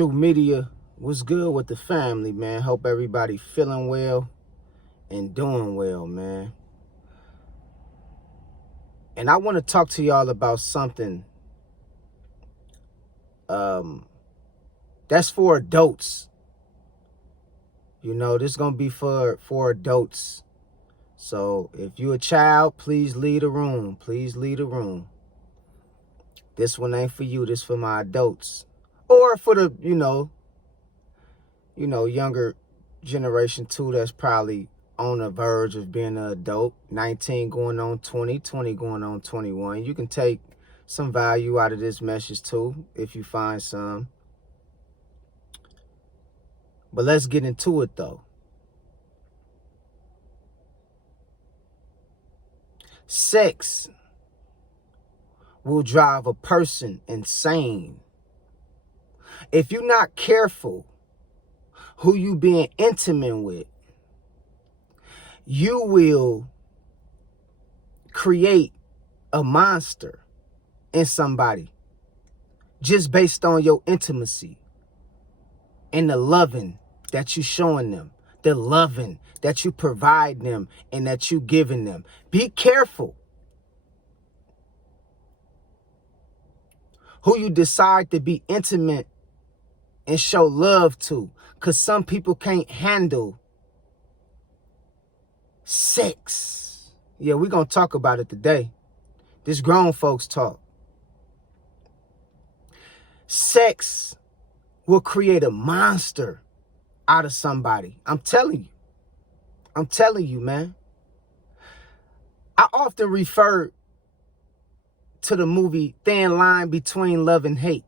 True Media, what's good with the family, man? Hope everybody feeling well and doing well, man. And I want to talk to y'all about something that's for adults. You know, this is going to be for adults. So if you're a child, please leave the room. Please leave the room. This one ain't for you. This for my adults. Or for the, younger generation too, that's probably on the verge of being an adult. 19 going on 20, 20 going on 21. You can take some value out of this message too, if you find some. But let's get into it though. Sex will drive a person insane. If you're not careful who you being intimate with, you will create a monster in somebody just based on your intimacy and the loving that you showing them, the loving that you provide them and that you giving them. Be careful who you decide to be intimate and show love to, because some people can't handle sex. Yeah, we're going to talk about it today. This grown folks talk. Sex will create a monster out of somebody. I'm telling you, man. I often refer to the movie Thin Line Between Love and Hate.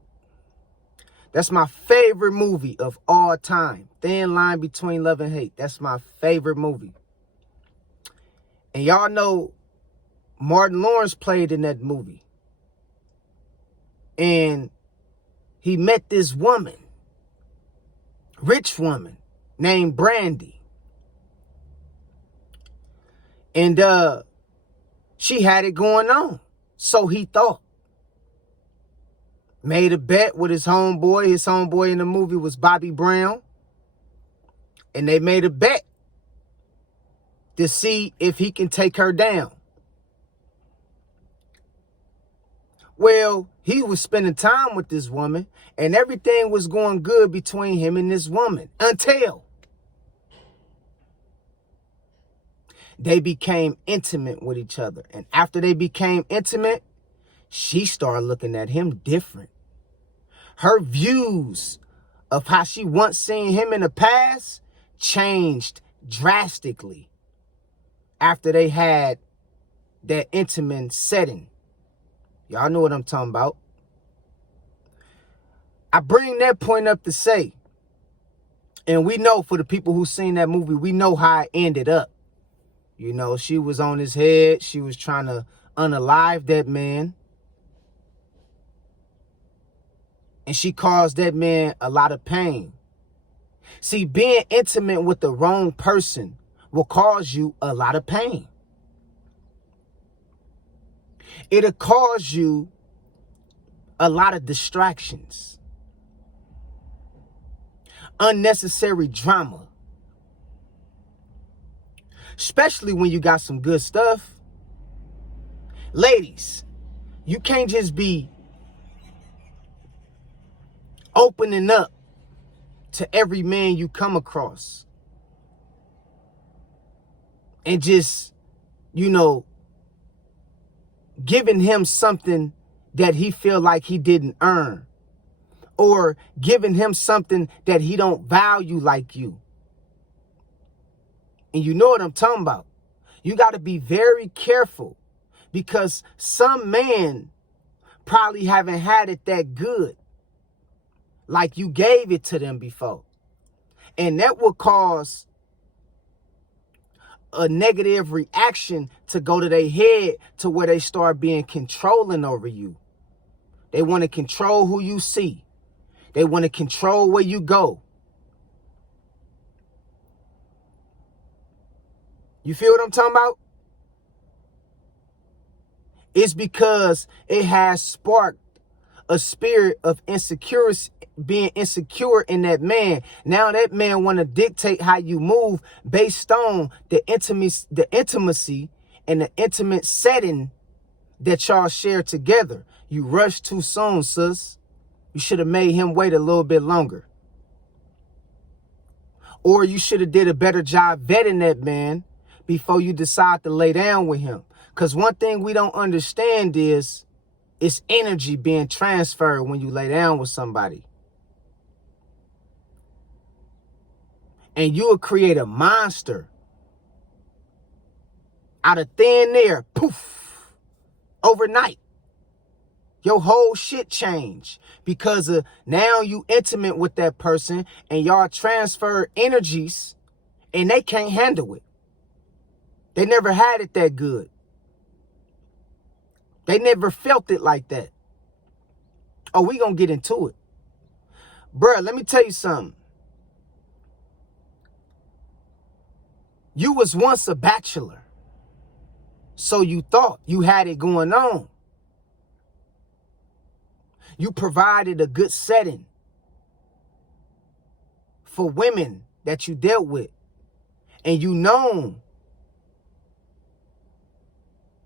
That's my favorite movie of all time. Thin Line Between Love and Hate. That's my favorite movie. And y'all know Martin Lawrence played in that movie. And he met this woman, rich woman, named Brandy. And she had it going on. So he thought. Made a bet with his homeboy. His homeboy in the movie was Bobby Brown. And they made a bet to see if he can take her down. Well, he was spending time with this woman and everything was going good between him and this woman until they became intimate with each other. And after they became intimate, she started looking at him different. Her views of how she once seen him in the past changed drastically after they had that intimate setting. Y'all know what I'm talking about. I bring that point up to say, and we know for the people who seen that movie, we know how it ended up. You know, she was on his head. She was trying to unalive that man. And she caused that man a lot of pain. See, being intimate with the wrong person will cause you a lot of pain. It'll cause you a lot of distractions, unnecessary drama, especially when you got some good stuff. Ladies, you can't just be opening up to every man you come across and just, giving him something that he feel like he didn't earn, or giving him something that he don't value like you. And you know what I'm talking about. You got to be very careful, because some men probably haven't had it that good like you gave it to them before. And that will cause a negative reaction to go to their head, to where they start being controlling over you. They want to control who you see. They want to control where you go. You feel what I'm talking about? It's because it has sparked a spirit of insecurity, being insecure in that man. Now that man want to dictate how you move based on the intimacy and the intimate setting that y'all share together. You rushed too soon, sis. You should have made him wait a little bit longer. Or you should have did a better job vetting that man before you decide to lay down with him. Because one thing we don't understand is it's energy being transferred when you lay down with somebody. And you will create a monster out of thin air, poof, overnight. Your whole shit changed because of now you intimate with that person and y'all transfer energies and they can't handle it. They never had it that good. They never felt it like that. Oh, we gonna get into it. Bruh, let me tell you something. You was once a bachelor. So you thought you had it going on. You provided a good setting for women that you dealt with. And you known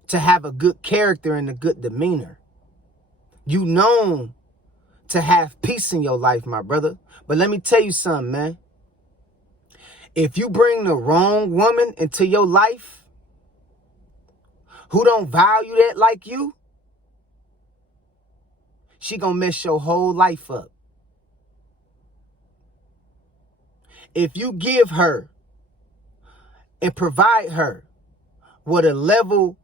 to have a good character and a good demeanor. You known to have peace in your life, my brother. But let me tell you something, man. If you bring the wrong woman into your life who don't value that like you, she gonna mess your whole life up. If you give her and provide her with a level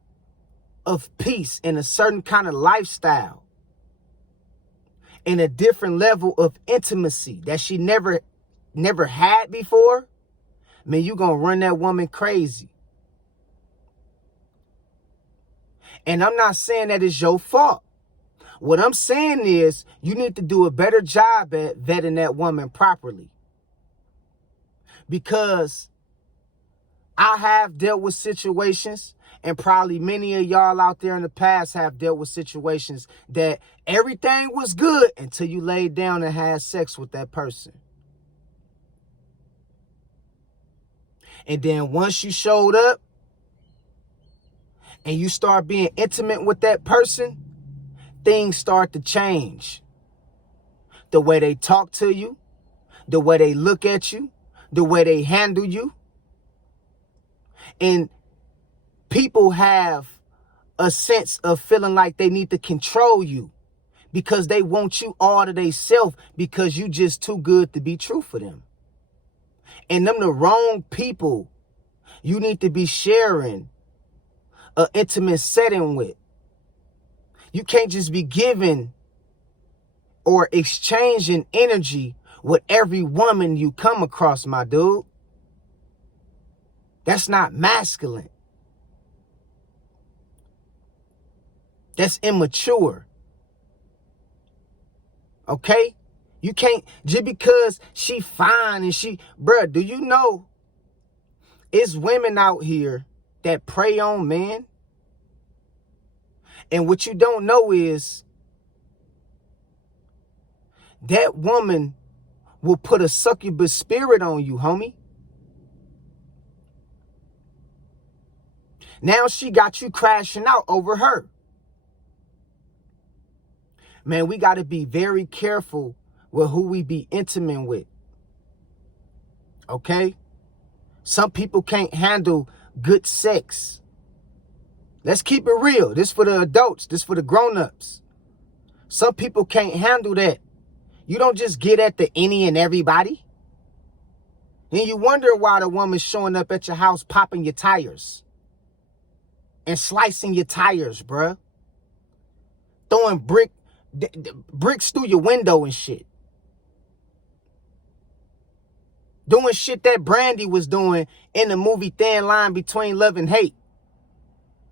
of peace and a certain kind of lifestyle and a different level of intimacy that she never had before, man, you gonna run that woman crazy. And I'm not saying that it's your fault. What I'm saying is you need to do a better job at vetting that woman properly. Because I have dealt with situations, and probably many of y'all out there in the past have dealt with situations that everything was good until you laid down and had sex with that person. And then once you showed up and you start being intimate with that person, things start to change. The way they talk to you, the way they look at you, the way they handle you. And people have a sense of feeling like they need to control you because they want you all to themselves because you just too good to be true for them. And them the wrong people you need to be sharing an intimate setting with. You can't just be giving or exchanging energy with every woman you come across, my dude. That's not masculine. That's immature. Okay? You can't, just because she fine and bruh, do you know it's women out here that prey on men? And what you don't know is that woman will put a succubus spirit on you, homie. Now she got you crashing out over her. Man, we got to be very careful with who we be intimate with. Okay? Some people can't handle good sex. Let's keep it real. This for the adults. This for the grown-ups. Some people can't handle that. You don't just get at the any and everybody. And you wonder why the woman's showing up at your house popping your tires and slicing your tires, bruh. Throwing bricks through your window and shit. Doing shit that Brandy was doing in the movie Thin Line Between Love and Hate.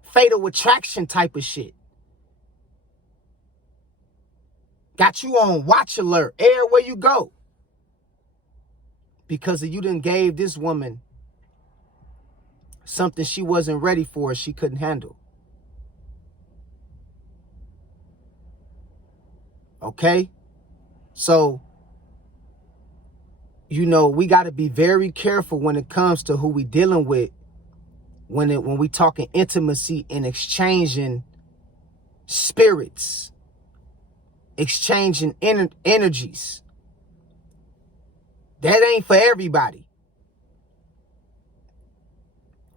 Fatal Attraction type of shit. Got you on watch alert everywhere you go. Because you done gave this woman something she wasn't ready for, she couldn't handle. Okay? So, you know, we got to be very careful when it comes to who we dealing with when we talking intimacy and exchanging spirits, exchanging energies. That ain't for everybody.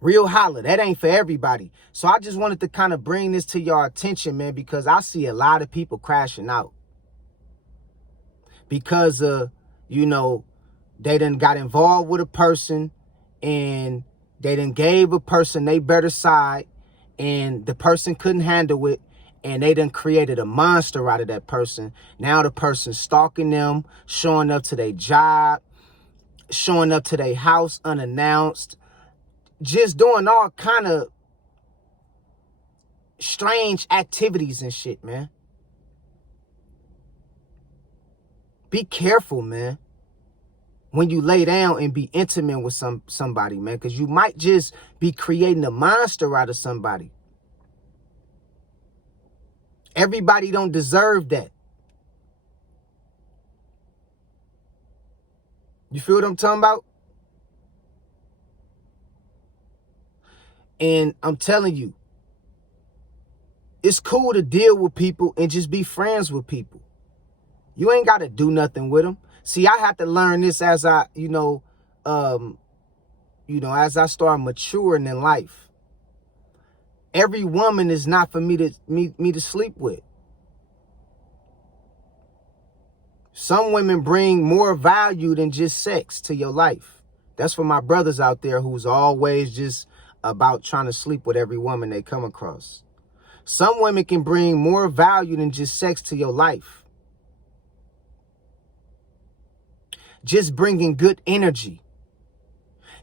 Real holla, that ain't for everybody. So I just wanted to kind of bring this to your attention, man, because I see a lot of people crashing out because you know, they done got involved with a person and they done gave a person they better side and the person couldn't handle it and they done created a monster out of that person. Now the person's stalking them, showing up to their job, showing up to their house unannounced, just doing all kind of strange activities and shit, man. Be careful, man, when you lay down and be intimate with somebody, man, because you might just be creating a monster out of somebody. Everybody don't deserve that. You feel what I'm talking about? And I'm telling you, it's cool to deal with people and just be friends with people. You ain't got to do nothing with them. See, I had to learn this as I, as I start maturing in life. Every woman is not for me to sleep with. Some women bring more value than just sex to your life. That's for my brothers out there who's always just about trying to sleep with every woman they come across. Some women can bring more value than just sex to your life. Just bringing good energy.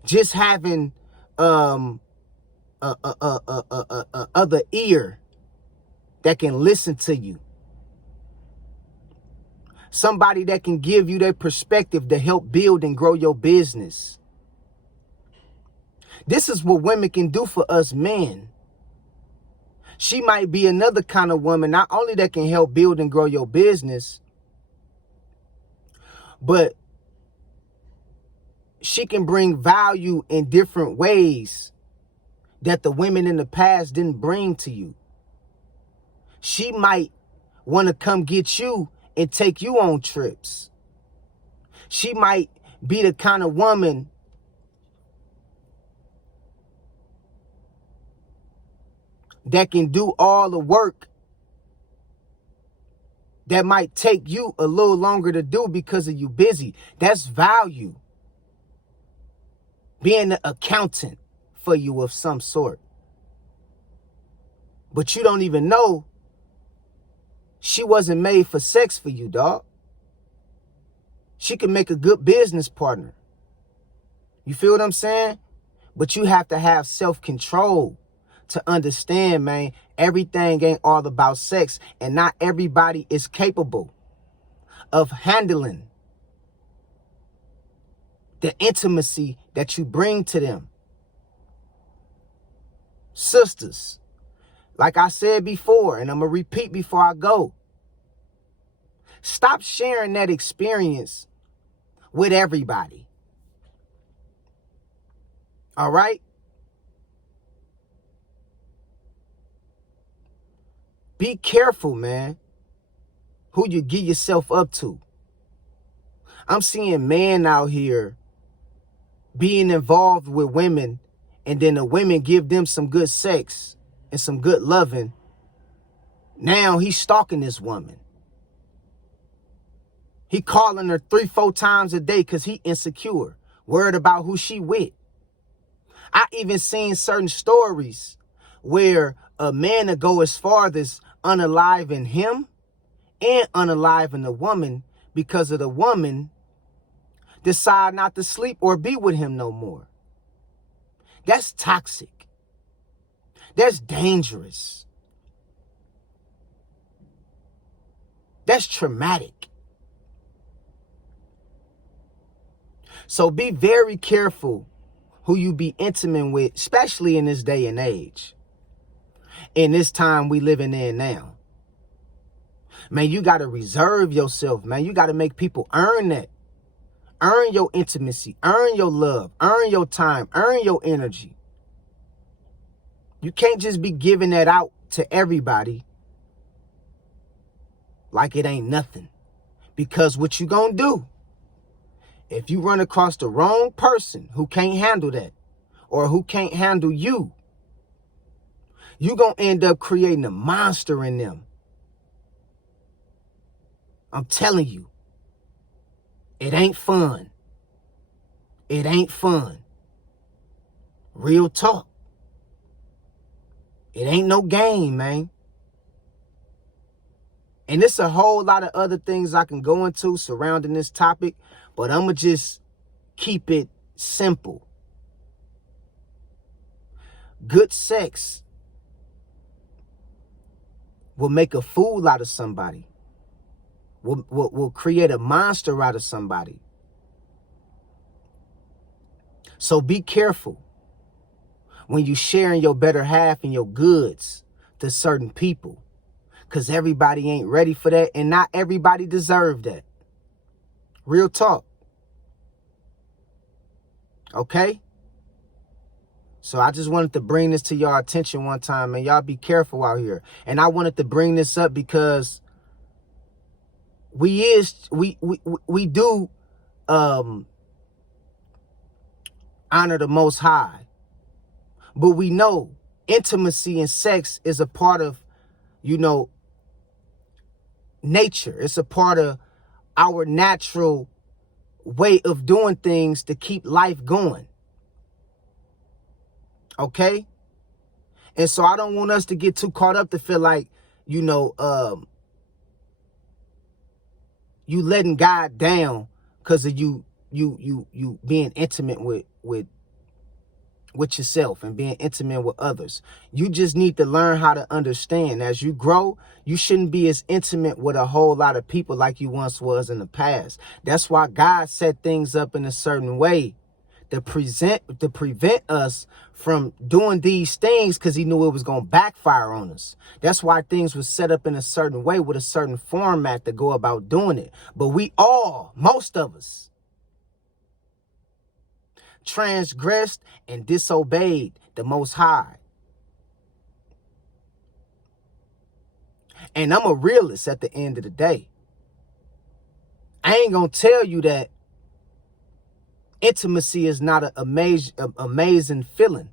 Just having other ear that can listen to you. Somebody that can give you their perspective to help build and grow your business. This is what women can do for us men. She might be another kind of woman, not only that can help build and grow your business, but she can bring value in different ways that the women in the past didn't bring to you. She might want to come get you and take you on trips. She might be the kind of woman that can do all the work that might take you a little longer to do because of you busy. That's value. Being an accountant for you of some sort. But you don't even know she wasn't made for sex for you, dog. She can make a good business partner. You feel what I'm saying? But you have to have self-control to understand, man, everything ain't all about sex, and not everybody is capable of handling the intimacy that you bring to them. Sisters, like I said before, and I'm going to repeat before I go, stop sharing that experience with everybody. All right? Be careful, man, who you give yourself up to. I'm seeing men out here being involved with women, and then the women give them some good sex and some good loving. Now he's stalking this woman. He calling her 3-4 times a day because he insecure, worried about who she with. I even seen certain stories where a man will go as far as unaliving him and unaliving the woman because of the woman decide not to sleep or be with him no more. That's toxic. That's dangerous. That's traumatic. So be very careful who you be intimate with, especially in this day and age. In this time we living in now. Man, you got to reserve yourself, man. You got to make people earn that. Earn your intimacy, earn your love, earn your time, earn your energy. You can't just be giving that out to everybody like it ain't nothing. Because what you gonna do, if you run across the wrong person who can't handle that, or who can't handle you, you gonna end up creating a monster in them. I'm telling you, it ain't fun. It ain't fun. Real talk. It ain't no game, man. And it's a whole lot of other things I can go into surrounding this topic, but I'm going to just keep it simple. Good sex will make a fool out of somebody. Will create a monster out of somebody. So be careful when you sharing your better half and your goods to certain people, because everybody ain't ready for that, and not everybody deserve that. Real talk. Okay? So I just wanted to bring this to y'all attention one time, and y'all be careful out here. And I wanted to bring this up because we do honor the Most High, but we know intimacy and sex is a part of, nature. It's a part of our natural way of doing things to keep life going. Okay? And so I don't want us to get too caught up to feel like, you letting God down because of you being intimate with yourself and being intimate with others. You just need to learn how to understand. As you grow, you shouldn't be as intimate with a whole lot of people like you once was in the past. That's why God set things up in a certain way to prevent us from doing these things, because he knew it was going to backfire on us. That's why things were set up in a certain way with a certain format to go about doing it. But most of us, transgressed and disobeyed the Most High. And I'm a realist at the end of the day. I ain't gonna tell you that intimacy is not an amazing feeling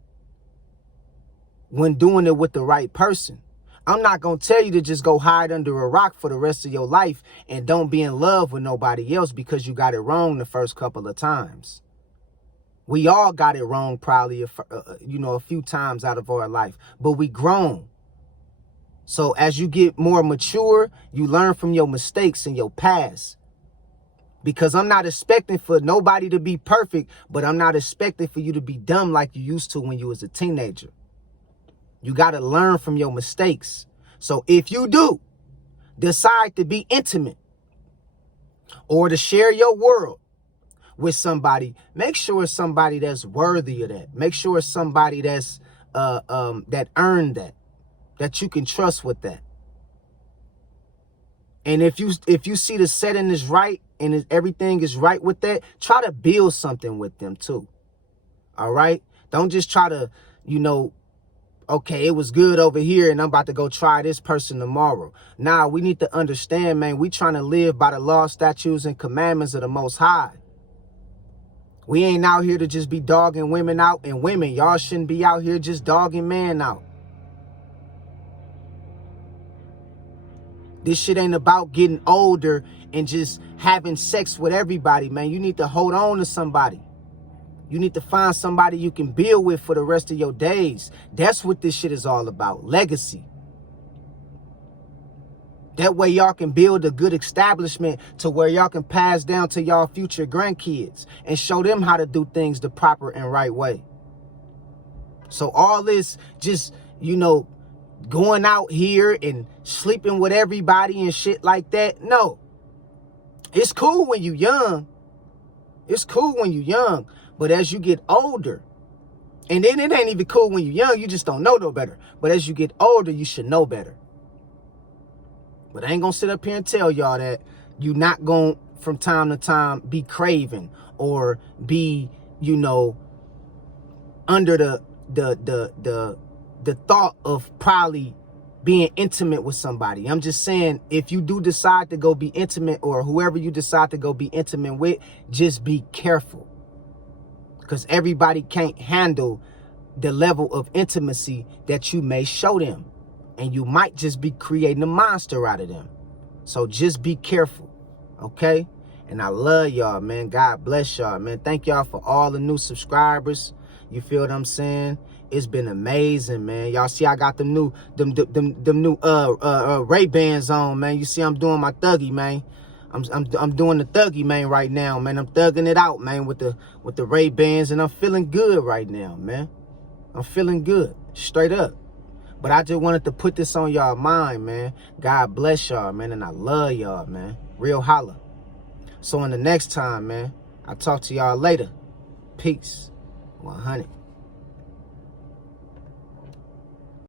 when doing it with the right person. I'm not gonna tell you to just go hide under a rock for the rest of your life and don't be in love with nobody else because you got it wrong the first couple of times. We all got it wrong probably, a few times out of our life, but we grown. So as you get more mature, you learn from your mistakes in your past. Because I'm not expecting for nobody to be perfect, but I'm not expecting for you to be dumb like you used to when you was a teenager. You got to learn from your mistakes. So if you do decide to be intimate or to share your world with somebody, make sure it's somebody that's worthy of that. Make sure it's somebody that's that earned that you can trust with that. And if you see the setting is right and everything is right with that, try to build something with them too. All right? Don't just try to, okay, it was good over here and I'm about to go try this person tomorrow. Nah, we need to understand, man, we trying to live by the law, statutes, and commandments of the Most High. We ain't out here to just be dogging women out, and women, y'all shouldn't be out here just dogging men out. This shit ain't about getting older and just having sex with everybody, man. You need to hold on to somebody. You need to find somebody you can build with for the rest of your days. That's what this shit is all about. Legacy. That way y'all can build a good establishment to where y'all can pass down to y'all future grandkids and show them how to do things the proper and right way. So all this just, going out here and sleeping with everybody and shit like that. No. It's cool when you young. It's cool when you young. But as you get older, and then it ain't even cool when you're young, you just don't know no better. But as you get older, you should know better. But I ain't gonna sit up here and tell y'all that you not gonna from time to time be craving or be, you know, under the thought of probably being intimate with somebody. I'm just saying, if you do decide to go be intimate, or whoever you decide to go be intimate with, just be careful. Because everybody can't handle the level of intimacy that you may show them. And you might just be creating a monster out of them. So just be careful, okay? And I love y'all, man. God bless y'all, man. Thank y'all for all the new subscribers. You feel what I'm saying? It's been amazing, man. Y'all see I got them new Ray-Bans on, man. You see I'm doing my thuggy, man. I'm doing the thuggy, man, right now, man. I'm thugging it out, man, with the Ray-Bans, and I'm feeling good right now, man. I'm feeling good, straight up. But I just wanted to put this on y'all mind, man. God bless y'all, man, and I love y'all, man. Real holla. So in the next time, man, I'll talk to y'all later. Peace. 100.